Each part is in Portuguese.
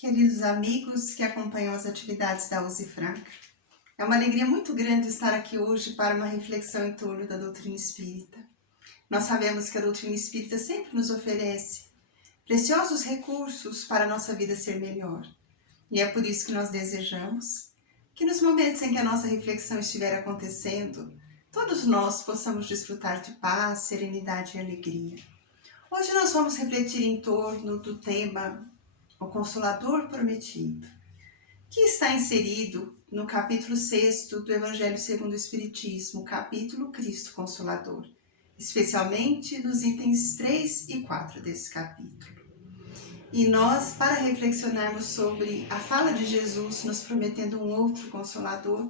Queridos amigos que acompanham as atividades da USE Franca, é uma alegria muito grande estar aqui hoje para uma reflexão em torno da doutrina espírita. Nós sabemos que a doutrina espírita sempre nos oferece preciosos recursos para a nossa vida ser melhor. E é por isso que nós desejamos que nos momentos em que a nossa reflexão estiver acontecendo, todos nós possamos desfrutar de paz, serenidade e alegria. Hoje nós vamos refletir em torno do tema O Consolador Prometido, que está inserido no capítulo 6 do Evangelho segundo o Espiritismo, capítulo Cristo Consolador, especialmente nos itens 3 e 4 desse capítulo. E nós, para reflexionarmos sobre a fala de Jesus nos prometendo um outro Consolador,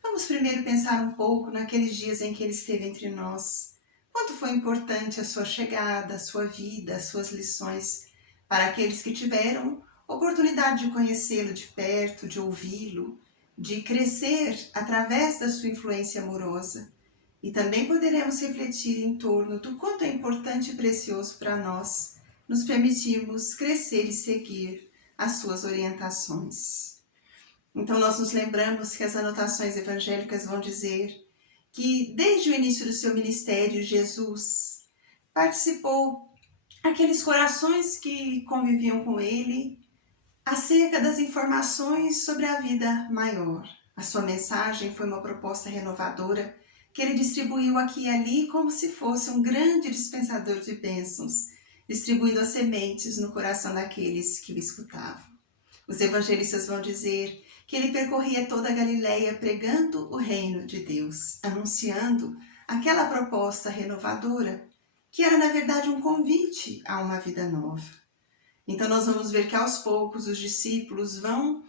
vamos primeiro pensar um pouco naqueles dias em que Ele esteve entre nós. Quanto foi importante a sua chegada, a sua vida, as suas lições para aqueles que tiveram oportunidade de conhecê-lo de perto, de ouvi-lo, de crescer através da sua influência amorosa. E também poderemos refletir em torno do quanto é importante e precioso para nós nos permitirmos crescer e seguir as suas orientações. Então nós nos lembramos que as anotações evangélicas vão dizer que desde o início do seu ministério, Jesus participou aqueles corações que conviviam com ele acerca das informações sobre a vida maior. A sua mensagem foi uma proposta renovadora que ele distribuiu aqui e ali como se fosse um grande dispensador de bênçãos, distribuindo as sementes no coração daqueles que o escutavam. Os evangelistas vão dizer que ele percorria toda a Galileia pregando o reino de Deus, anunciando aquela proposta renovadora que era, na verdade, um convite a uma vida nova. Então nós vamos ver que aos poucos os discípulos vão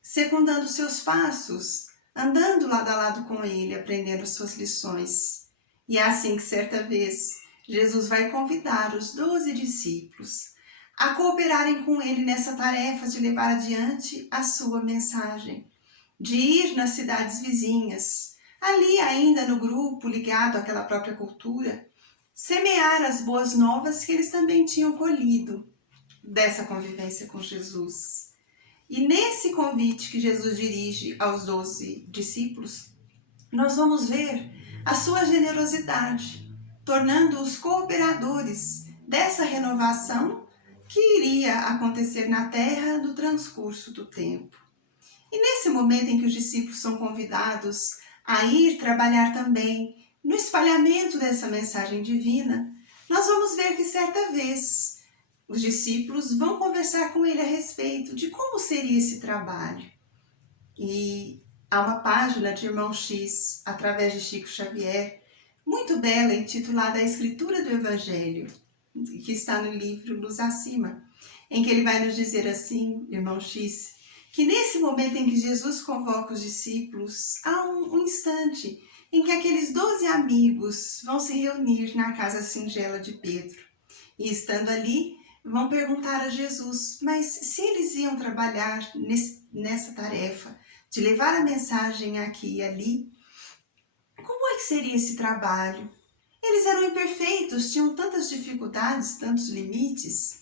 secundando seus passos, andando lado a lado com ele, aprendendo suas lições. E é assim que certa vez Jesus vai convidar os 12 discípulos a cooperarem com ele nessa tarefa de levar adiante a sua mensagem, de ir nas cidades vizinhas, ali ainda no grupo ligado àquela própria cultura, semear as boas novas que eles também tinham colhido dessa convivência com Jesus. E nesse convite que Jesus dirige aos 12 discípulos, nós vamos ver a sua generosidade, tornando-os cooperadores dessa renovação que iria acontecer na terra no transcurso do tempo. E nesse momento em que os discípulos são convidados a ir trabalhar também no espalhamento dessa mensagem divina, nós vamos ver que certa vez os discípulos vão conversar com ele a respeito de como seria esse trabalho. E há uma página de Irmão X, através de Chico Xavier, muito bela, intitulada A Escritura do Evangelho, que está no livro Luz Acima, em que ele vai nos dizer assim, Irmão X, que nesse momento em que Jesus convoca os discípulos, há um instante em que aqueles 12 amigos vão se reunir na casa singela de Pedro. E estando ali, vão perguntar a Jesus, mas se eles iam trabalhar nessa tarefa de levar a mensagem aqui e ali, como é que seria esse trabalho? Eles eram imperfeitos, tinham tantas dificuldades, tantos limites.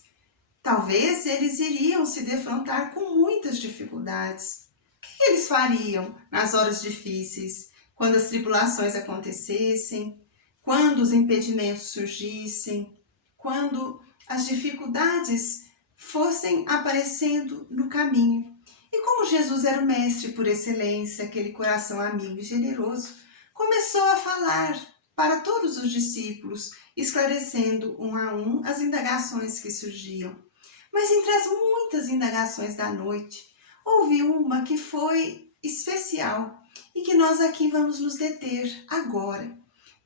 Talvez eles iriam se defrontar com muitas dificuldades. O que eles fariam nas horas difíceis, quando as tribulações acontecessem, quando os impedimentos surgissem, quando as dificuldades fossem aparecendo no caminho? E como Jesus era o mestre por excelência, aquele coração amigo e generoso, começou a falar para todos os discípulos, esclarecendo um a um as indagações que surgiam. Mas entre as muitas indagações da noite, houve uma que foi especial e que nós aqui vamos nos deter agora,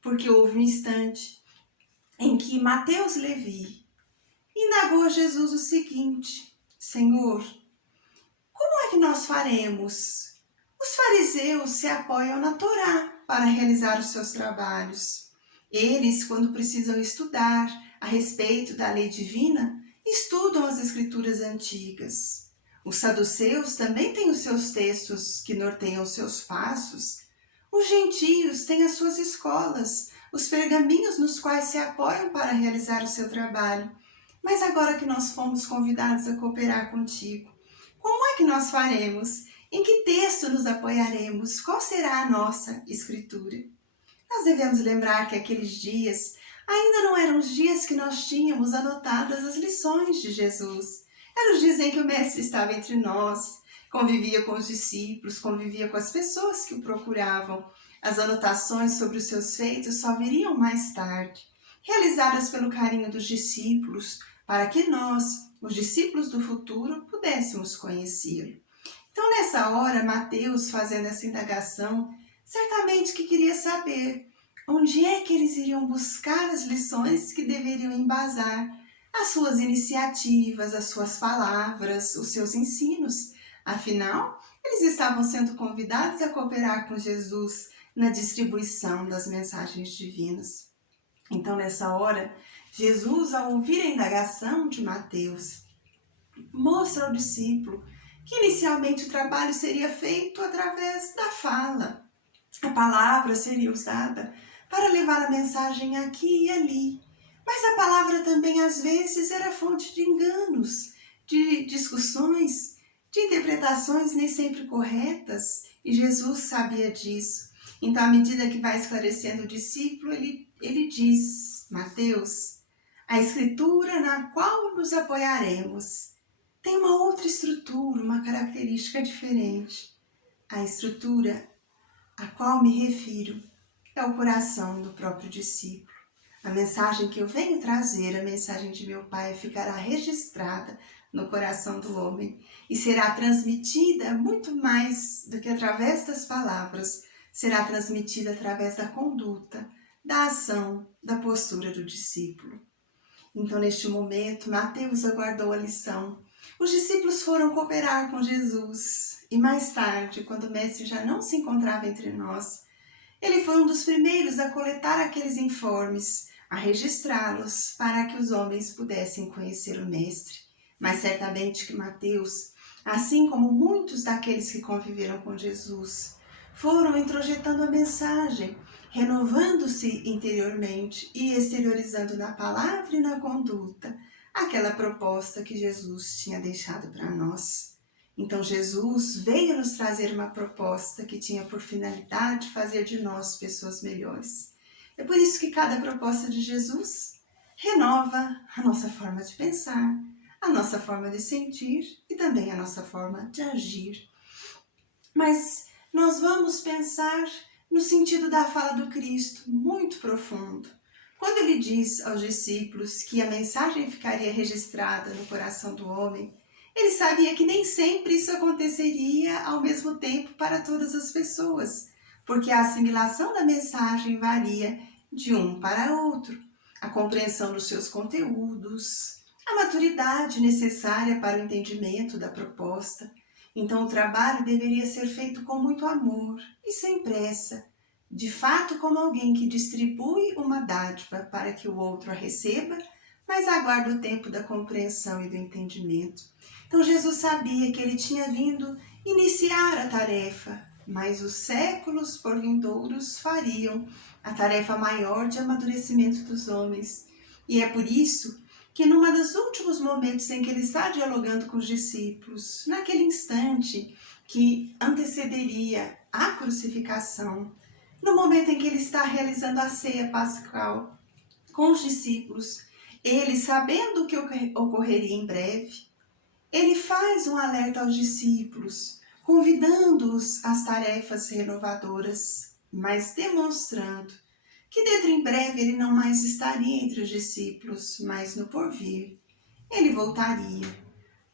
porque houve um instante em que Mateus Levi indagou a Jesus o seguinte: Senhor, como é que nós faremos? Os fariseus se apoiam na Torá para realizar os seus trabalhos. Eles, quando precisam estudar a respeito da lei divina, estudam as escrituras antigas. Os saduceus também têm os seus textos que norteiam os seus passos. Os gentios têm as suas escolas, os pergaminhos nos quais se apoiam para realizar o seu trabalho. Mas agora que nós fomos convidados a cooperar contigo, que nós faremos? Em que texto nos apoiaremos? Qual será a nossa escritura? Nós devemos lembrar que aqueles dias ainda não eram os dias que nós tínhamos anotadas as lições de Jesus. Eram os dias em que o Mestre estava entre nós, convivia com os discípulos, convivia com as pessoas que o procuravam. As anotações sobre os seus feitos só viriam mais tarde, realizadas pelo carinho dos discípulos, para que nós, os discípulos do futuro, pudéssemos conhecê-lo. Então, nessa hora, Mateus, fazendo essa indagação, certamente que queria saber onde é que eles iriam buscar as lições que deveriam embasar as suas iniciativas, as suas palavras, os seus ensinos. Afinal, eles estavam sendo convidados a cooperar com Jesus na distribuição das mensagens divinas. Então, nessa hora, Jesus, ao ouvir a indagação de Mateus, mostra ao discípulo que inicialmente o trabalho seria feito através da fala. A palavra seria usada para levar a mensagem aqui e ali. Mas a palavra também às vezes era fonte de enganos, de discussões, de interpretações nem sempre corretas, e Jesus sabia disso. Então, à medida que vai esclarecendo o discípulo, ele diz, Mateus, a escritura na qual nos apoiaremos tem uma outra estrutura, uma característica diferente. A estrutura a qual me refiro é o coração do próprio discípulo. A mensagem que eu venho trazer, a mensagem de meu Pai, ficará registrada no coração do homem e será transmitida muito mais do que através das palavras, será transmitida através da conduta, da ação, da postura do discípulo. Então, neste momento, Mateus aguardou a lição. Os discípulos foram cooperar com Jesus e mais tarde, quando o Mestre já não se encontrava entre nós, ele foi um dos primeiros a coletar aqueles informes, a registrá-los para que os homens pudessem conhecer o Mestre. Mas certamente que Mateus, assim como muitos daqueles que conviveram com Jesus, foram introjetando a mensagem, renovando-se interiormente e exteriorizando na palavra e na conduta aquela proposta que Jesus tinha deixado para nós. Então Jesus veio nos trazer uma proposta que tinha por finalidade fazer de nós pessoas melhores. É por isso que cada proposta de Jesus renova a nossa forma de pensar, a nossa forma de sentir e também a nossa forma de agir. Mas nós vamos pensar no sentido da fala do Cristo, muito profundo. Quando ele diz aos discípulos que a mensagem ficaria registrada no coração do homem, ele sabia que nem sempre isso aconteceria ao mesmo tempo para todas as pessoas, porque a assimilação da mensagem varia de um para outro, a compreensão dos seus conteúdos, a maturidade necessária para o entendimento da proposta. Então o trabalho deveria ser feito com muito amor e sem pressa, de fato como alguém que distribui uma dádiva para que o outro a receba, mas aguarda o tempo da compreensão e do entendimento. Então Jesus sabia que ele tinha vindo iniciar a tarefa, mas os séculos por vindouros fariam a tarefa maior de amadurecimento dos homens. E é por isso que numa dos últimos momentos em que ele está dialogando com os discípulos, naquele instante que antecederia a crucificação, no momento em que ele está realizando a ceia pascal com os discípulos, ele, sabendo que ocorreria em breve, ele faz um alerta aos discípulos, convidando-os às tarefas renovadoras, mas demonstrando que dentro em breve ele não mais estaria entre os discípulos, mas no porvir ele voltaria,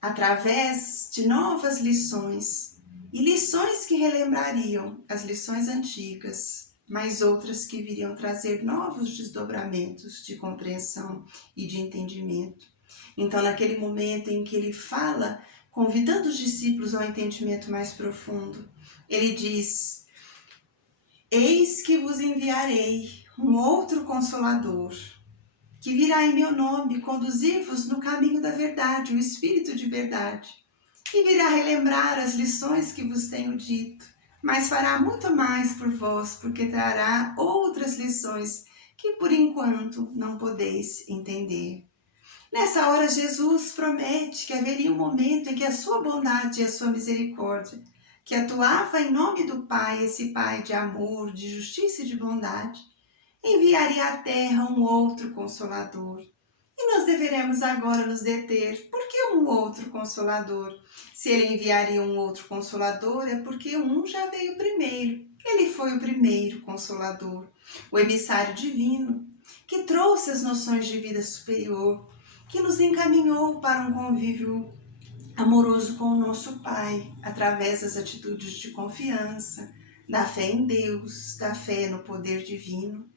através de novas lições, e lições que relembrariam as lições antigas, mas outras que viriam trazer novos desdobramentos de compreensão e de entendimento. Então, naquele momento em que ele fala, convidando os discípulos ao entendimento mais profundo, ele diz: eis que vos enviarei um outro Consolador, que virá em meu nome conduzir-vos no caminho da verdade, o Espírito de verdade, e virá relembrar as lições que vos tenho dito, mas fará muito mais por vós, porque trará outras lições que por enquanto não podeis entender. Nessa hora, Jesus promete que haveria um momento em que a sua bondade e a sua misericórdia, que atuava em nome do Pai, esse Pai de amor, de justiça e de bondade, enviaria à terra um outro Consolador. E nós deveremos agora nos deter. Por que um outro Consolador? Se ele enviaria um outro Consolador, é porque um já veio primeiro. Ele foi o primeiro Consolador, o emissário divino, que trouxe as noções de vida superior, que nos encaminhou para um convívio amoroso com o nosso Pai, através das atitudes de confiança, da fé em Deus, da fé no poder divino.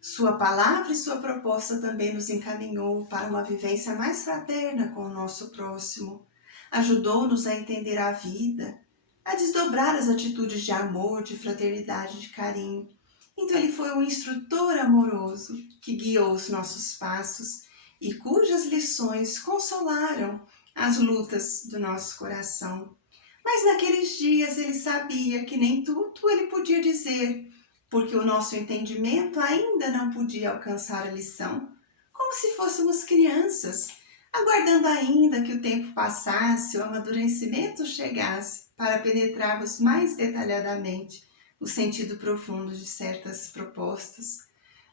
Sua palavra e sua proposta também nos encaminhou para uma vivência mais fraterna com o nosso próximo. Ajudou-nos a entender a vida, a desdobrar as atitudes de amor, de fraternidade, de carinho. Então ele foi um instrutor amoroso que guiou os nossos passos e cujas lições consolaram as lutas do nosso coração. Mas naqueles dias ele sabia que nem tudo ele podia dizer, porque o nosso entendimento ainda não podia alcançar a lição, como se fôssemos crianças, aguardando ainda que o tempo passasse, o amadurecimento chegasse, para penetrarmos mais detalhadamente o sentido profundo de certas propostas.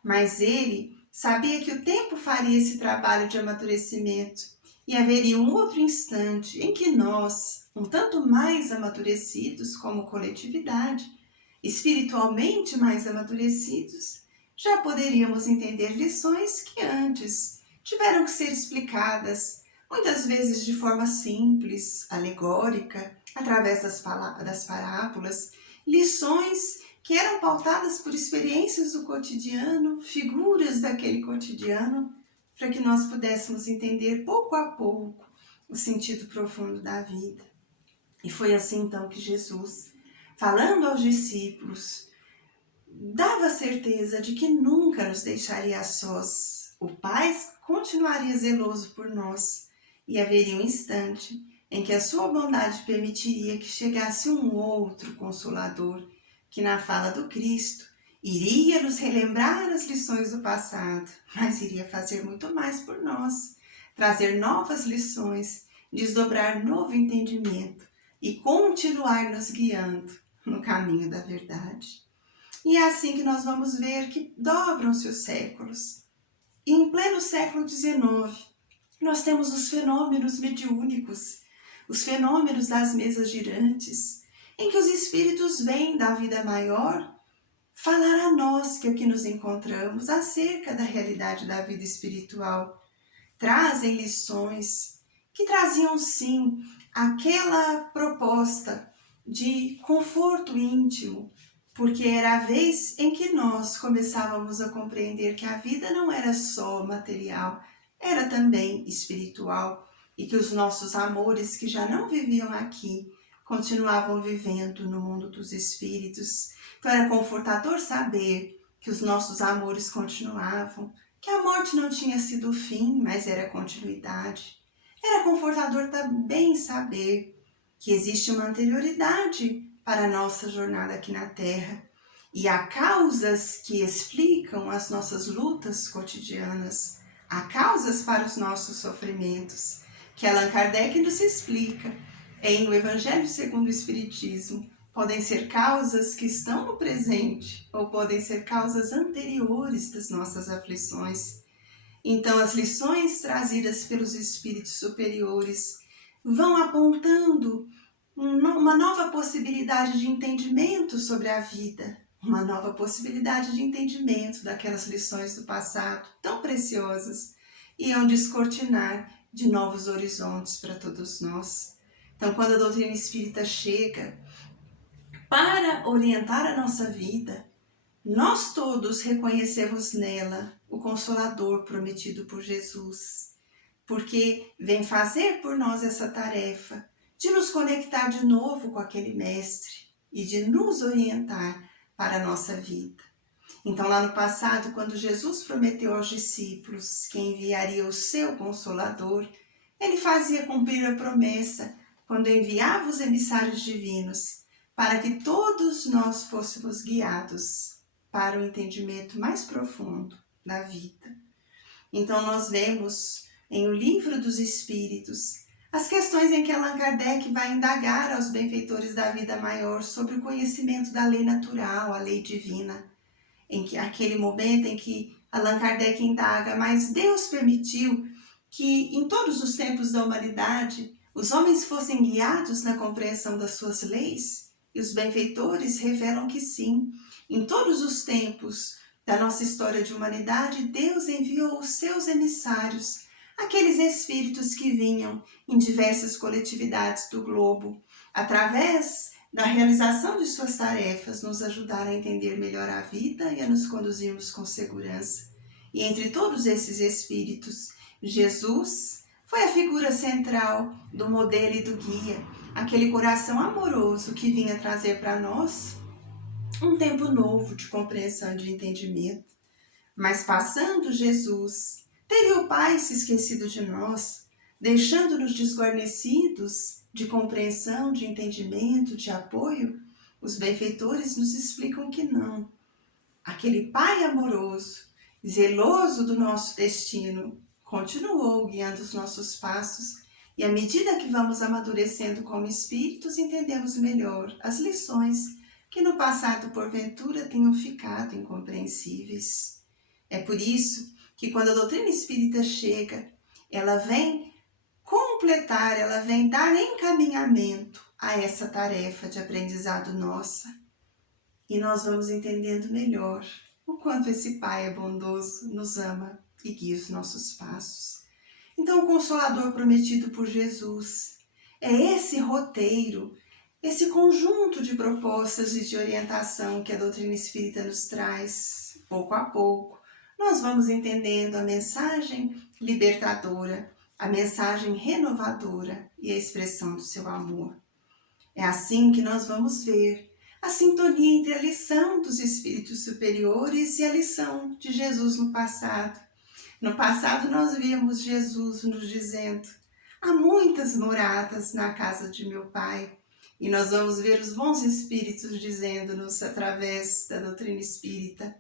Mas ele sabia que o tempo faria esse trabalho de amadurecimento e haveria um outro instante em que nós, um tanto mais amadurecidos como coletividade, espiritualmente mais amadurecidos, já poderíamos entender lições que antes tiveram que ser explicadas, muitas vezes de forma simples, alegórica, através das parábolas, lições que eram pautadas por experiências do cotidiano, figuras daquele cotidiano, para que nós pudéssemos entender pouco a pouco o sentido profundo da vida. E foi assim então que Jesus, falando aos discípulos, dava certeza de que nunca nos deixaria sós. O Pai continuaria zeloso por nós e haveria um instante em que a sua bondade permitiria que chegasse um outro Consolador, que na fala do Cristo iria nos relembrar as lições do passado, mas iria fazer muito mais por nós, trazer novas lições, desdobrar novo entendimento e continuar nos guiando no caminho da verdade. E é assim que nós vamos ver que dobram-se os séculos. E em pleno século XIX, nós temos os fenômenos mediúnicos, os fenômenos das mesas girantes, em que os espíritos vêm da vida maior falar a nós que aqui nos encontramos acerca da realidade da vida espiritual. Trazem lições que traziam sim aquela proposta de conforto íntimo, porque era a vez em que nós começávamos a compreender que a vida não era só material, era também espiritual, e que os nossos amores que já não viviam aqui continuavam vivendo no mundo dos espíritos. Então era confortador saber que os nossos amores continuavam, que a morte não tinha sido o fim, mas era a continuidade. Era confortador também saber que existe uma anterioridade para a nossa jornada aqui na Terra e há causas que explicam as nossas lutas cotidianas, há causas para os nossos sofrimentos, que Allan Kardec nos explica em O Evangelho segundo o Espiritismo. Podem ser causas que estão no presente ou podem ser causas anteriores das nossas aflições. Então, as lições trazidas pelos espíritos superiores vão apontando uma nova possibilidade de entendimento sobre a vida, uma nova possibilidade de entendimento daquelas lições do passado tão preciosas e é um descortinar de novos horizontes para todos nós. Então, quando a doutrina espírita chega para orientar a nossa vida, nós todos reconhecemos nela o Consolador prometido por Jesus, porque vem fazer por nós essa tarefa de nos conectar de novo com aquele Mestre e de nos orientar para a nossa vida. Então, lá no passado, quando Jesus prometeu aos discípulos que enviaria o seu Consolador, ele fazia cumprir a promessa quando enviava os emissários divinos para que todos nós fôssemos guiados para o entendimento mais profundo da vida. Então nós vemos em O Livro dos Espíritos, as questões em que Allan Kardec vai indagar aos benfeitores da vida maior sobre o conhecimento da lei natural, a lei divina, em que aquele momento em que Allan Kardec indaga, mas Deus permitiu que em todos os tempos da humanidade os homens fossem guiados na compreensão das suas leis? E os benfeitores revelam que sim. Em todos os tempos da nossa história de humanidade, Deus enviou os seus emissários, aqueles espíritos que vinham em diversas coletividades do globo, através da realização de suas tarefas, nos ajudar a entender melhor a vida e a nos conduzirmos com segurança. E entre todos esses espíritos, Jesus foi a figura central do modelo e do guia, aquele coração amoroso que vinha trazer para nós um tempo novo de compreensão e de entendimento. Mas passando Jesus, teria o Pai se esquecido de nós, deixando-nos desguarnecidos de compreensão, de entendimento, de apoio? Os benfeitores nos explicam que não. Aquele Pai amoroso, zeloso do nosso destino, continuou guiando os nossos passos, e à medida que vamos amadurecendo como espíritos, entendemos melhor as lições que no passado porventura tenham ficado incompreensíveis. É por isso que quando a doutrina espírita chega, ela vem completar, ela vem dar encaminhamento a essa tarefa de aprendizado nossa. E nós vamos entendendo melhor o quanto esse Pai é bondoso, nos ama e guia os nossos passos. Então, o Consolador prometido por Jesus é esse roteiro, esse conjunto de propostas e de orientação que a doutrina espírita nos traz, pouco a pouco. Nós vamos entendendo a mensagem libertadora, a mensagem renovadora e a expressão do seu amor. É assim que nós vamos ver a sintonia entre a lição dos espíritos superiores e a lição de Jesus no passado. No passado nós víamos Jesus nos dizendo: há muitas moradas na casa de meu Pai. E nós vamos ver os bons espíritos dizendo-nos, através da doutrina espírita,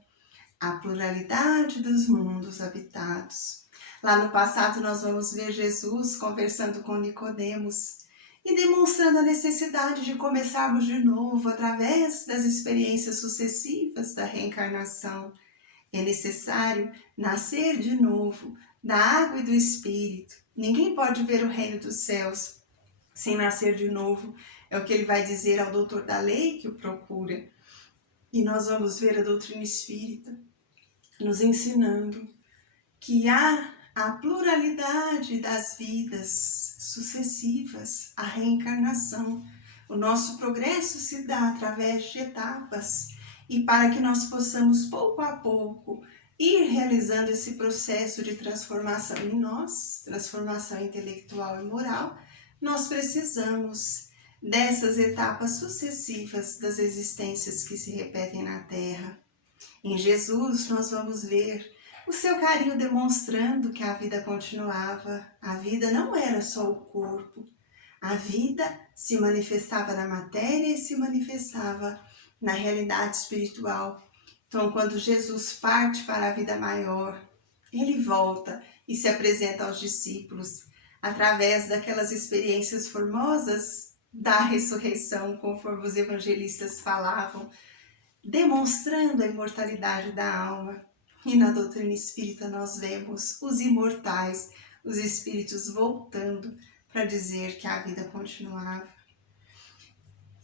a pluralidade dos mundos habitados. Lá no passado nós vamos ver Jesus conversando com Nicodemos e demonstrando a necessidade de começarmos de novo através das experiências sucessivas da reencarnação. É necessário nascer de novo da água e do Espírito. Ninguém pode ver o reino dos céus sem nascer de novo. É o que ele vai dizer ao doutor da lei que o procura. E nós vamos ver a doutrina espírita nos ensinando que há a pluralidade das vidas sucessivas, a reencarnação. O nosso progresso se dá através de etapas, e para que nós possamos pouco a pouco ir realizando esse processo de transformação em nós, transformação intelectual e moral, nós precisamos dessas etapas sucessivas das existências que se repetem na Terra. Em Jesus nós vamos ver o seu carinho demonstrando que a vida continuava. A vida não era só o corpo. A vida se manifestava na matéria e se manifestava na realidade espiritual. Então, quando Jesus parte para a vida maior, ele volta e se apresenta aos discípulos através daquelas experiências formosas da ressurreição, conforme os evangelistas falavam, demonstrando a imortalidade da alma. E na doutrina espírita nós vemos os imortais, os espíritos voltando para dizer que a vida continuava.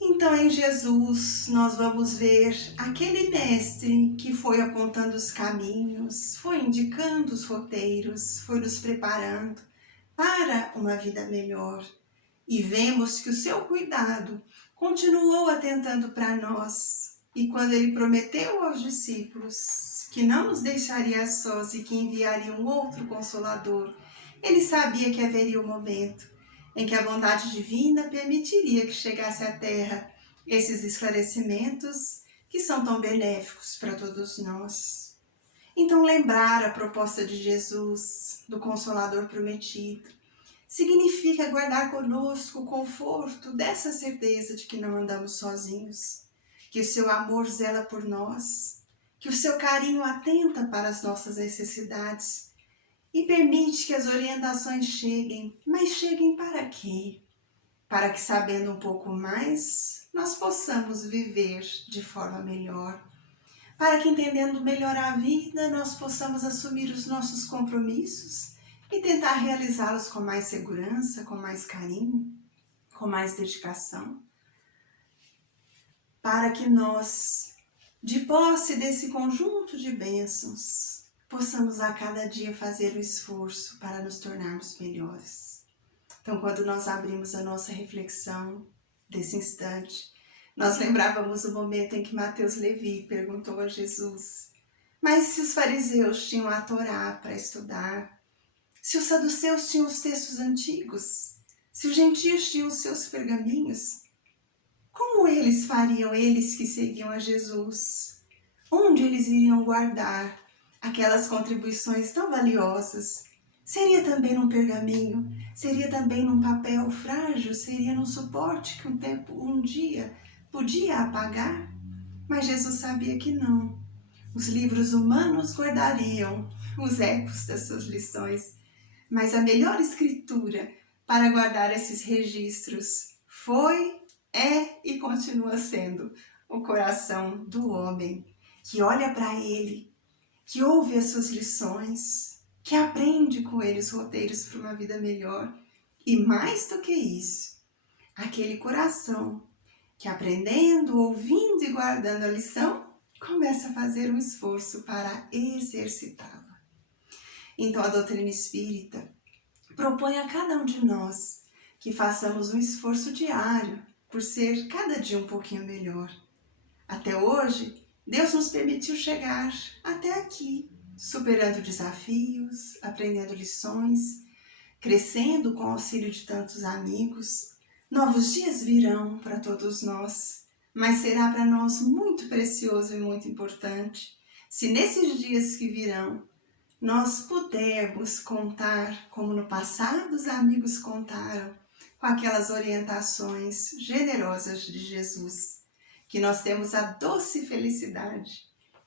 Então, em Jesus, nós vamos ver aquele mestre que foi apontando os caminhos, foi indicando os roteiros, foi nos preparando para uma vida melhor. E vemos que o seu cuidado continuou atentando para nós. E quando ele prometeu aos discípulos que não nos deixaria sós e que enviaria um outro Consolador, ele sabia que haveria um momento em que a bondade divina permitiria que chegasse à Terra esses esclarecimentos que são tão benéficos para todos nós. Então, lembrar a proposta de Jesus, do Consolador prometido, significa guardar conosco o conforto dessa certeza de que não andamos sozinhos, que o seu amor zela por nós, que o seu carinho atenta para as nossas necessidades e permite que as orientações cheguem, mas cheguem para quê? Para que, sabendo um pouco mais, nós possamos viver de forma melhor. Para que, entendendo melhor a vida, nós possamos assumir os nossos compromissos e tentar realizá-los com mais segurança, com mais carinho, com mais dedicação. Para que nós, de posse desse conjunto de bênçãos, possamos a cada dia fazer o esforço para nos tornarmos melhores. Então, quando nós abrimos a nossa reflexão desse instante, nós lembrávamos o momento em que Mateus Levi perguntou a Jesus: mas se os fariseus tinham a Torá para estudar, se os saduceus tinham os textos antigos, se os gentios tinham os seus pergaminhos, como eles fariam, eles que seguiam a Jesus? Onde eles iriam guardar aquelas contribuições tão valiosas? Seria também num pergaminho? Seria também num papel frágil? Seria num suporte que um dia podia apagar? Mas Jesus sabia que não. Os livros humanos guardariam os ecos das suas lições, mas a melhor escritura para guardar esses registros foi, é e continua sendo o coração do homem, que olha para ele, que ouve as suas lições, que aprende com ele os roteiros para uma vida melhor. E mais do que isso, aquele coração que, aprendendo, ouvindo e guardando a lição, começa a fazer um esforço para exercitá-la. Então, a doutrina espírita propõe a cada um de nós que façamos um esforço diário por ser cada dia um pouquinho melhor. Até hoje, Deus nos permitiu chegar até aqui, superando desafios, aprendendo lições, crescendo com o auxílio de tantos amigos. Novos dias virão para todos nós, mas será para nós muito precioso e muito importante se nesses dias que virão nós pudermos contar, como no passado os amigos contaram, com aquelas orientações generosas de Jesus, que nós temos a doce felicidade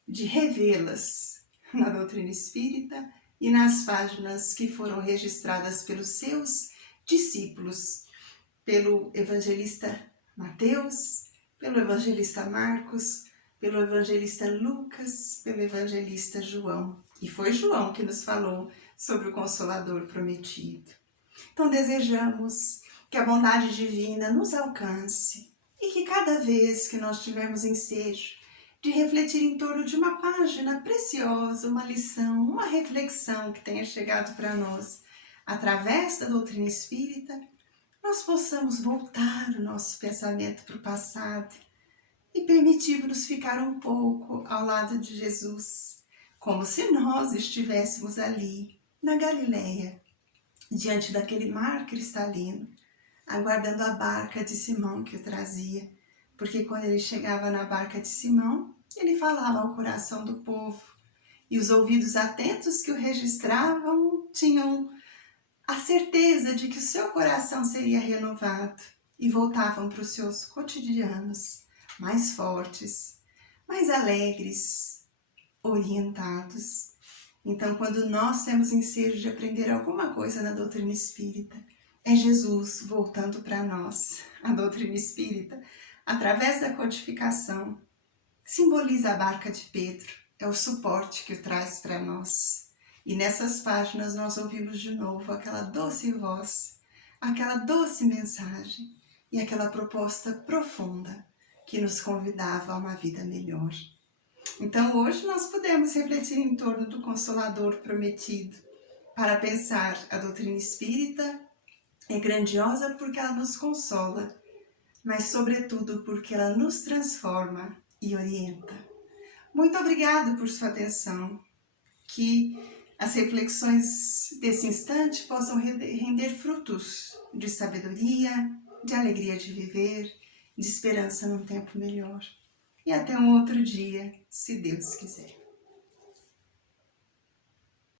de revê-las na doutrina espírita e nas páginas que foram registradas pelos seus discípulos, pelo evangelista Mateus, pelo evangelista Marcos, pelo evangelista Lucas, pelo evangelista João. E foi João que nos falou sobre o Consolador prometido. Então desejamos que a bondade divina nos alcance e que cada vez que nós tivermos ensejo de refletir em torno de uma página preciosa, uma lição, uma reflexão que tenha chegado para nós através da doutrina espírita, nós possamos voltar o nosso pensamento para o passado e permitir-nos ficar um pouco ao lado de Jesus, como se nós estivéssemos ali, na Galileia, diante daquele mar cristalino, aguardando a barca de Simão que o trazia, porque quando ele chegava na barca de Simão, ele falava ao coração do povo, e os ouvidos atentos que o registravam tinham a certeza de que o seu coração seria renovado e voltavam para os seus cotidianos mais fortes, mais alegres, orientados. Então, quando nós temos ensejo de aprender alguma coisa na doutrina espírita, é Jesus voltando para nós. A doutrina espírita, através da codificação, simboliza a barca de Pedro, é o suporte que o traz para nós. E nessas páginas nós ouvimos de novo aquela doce voz, aquela doce mensagem e aquela proposta profunda que nos convidava a uma vida melhor. Então hoje nós podemos refletir em torno do Consolador prometido para pensar a doutrina espírita é grandiosa porque ela nos consola, mas sobretudo porque ela nos transforma e orienta. Muito obrigada por sua atenção, que as reflexões desse instante possam render frutos de sabedoria, de alegria de viver, de esperança num tempo melhor. E até um outro dia, se Deus quiser.